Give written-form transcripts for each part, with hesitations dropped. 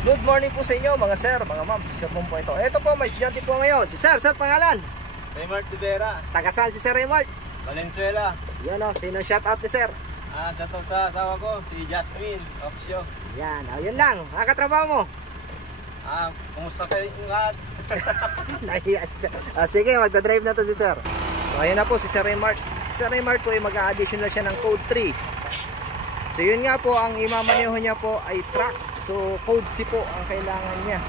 Good morning po sa inyo mga sir, mga ma'am, si Sir Mon po ito. Ito po, may estudyante po ngayon. Si Sir, pangalan? Raymart Rivera. Taga saan si Sir Raymart? Valenzuela. Yan o, sino shout out ni Sir? Shoutout sa asawa ko, si Jasmine Oxio. Yan, yun lang. Nakatrabaho mo? Kumusta kayo lahat? Nahiya si Sir. Sige, magdadrive na to si Sir. So, ayan na po si Sir Raymart. Si Sir Raymart po ay mag-a-additional siya ng code 3. So yun nga po, ang imamaneho niya po ay truck. So code C po ang kailangan niya.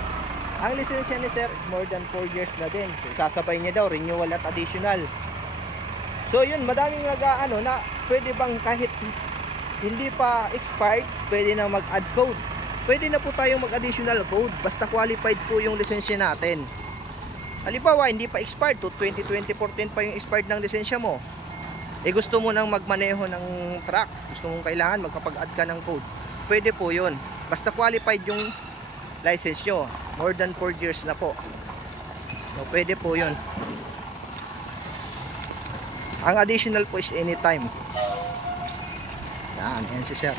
Ang lisensya ni Sir is more than 4 years na din. So sasabay niya daw renewal at additional. So yun, madaming na pwede bang kahit hindi pa expired, pwede na mag-add code. Pwede na po tayong mag-additional code basta qualified po yung lisensya natin. Halimbawa, hindi pa expired to 2014 pa yung expired ng lisensya mo. Gusto mo nang magmaneho ng truck, gusto mong kailangan magkapag-add ka ng code, pwede po yun basta qualified yung license nyo, more than 4 years na po. So pwede po yun. Ang additional po is anytime. Yan si Sir.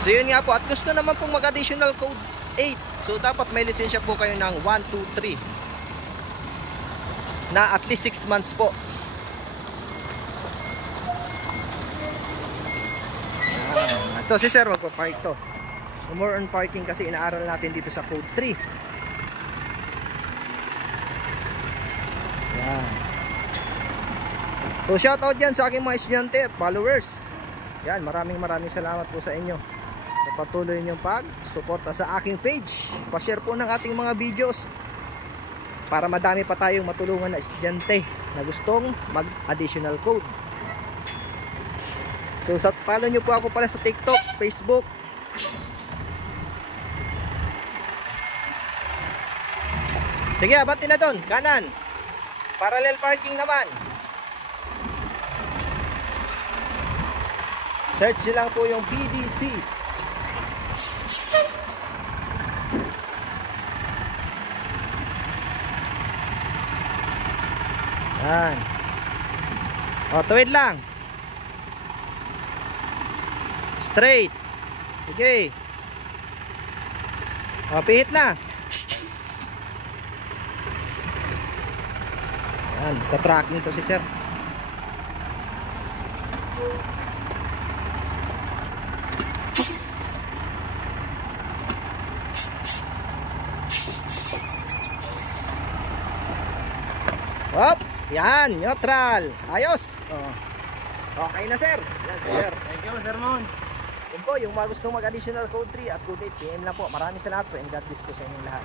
So yun nga po, at gusto naman pong mag-additional code 8, so dapat may lisensya po kayo ng 1, 2, 3 na at least 6 months po. Ito si Sir, magpa-park to. So more on parking kasi inaaral natin dito sa code 3. Yan. So shout out dyan sa aking mga estudyante at followers. Yan, maraming salamat po sa inyo na patuloy niyong pag-suporta sa aking page. Pa-share po ng ating mga videos para madami pa tayong matulungan na estudyante na gustong mag-additional code. So follow nyo po ako pala sa TikTok, Facebook. Sige, abati na doon, kanan. Parallel parking naman. Search nyo lang po yung PDC. Yan. O, tuwid lang. Straight. Sige. O, pihit na. Yan, ka-tracking to si Sir. Hop. Yan, neutral. Ayos. Okay na Sir. Yan si Sir. Thank you, Sir Mon. Yun po, yung mga gustong mag-additional code 3 at code 8, PM lang po. Maraming salamat po and God bless po sa inyong lahat.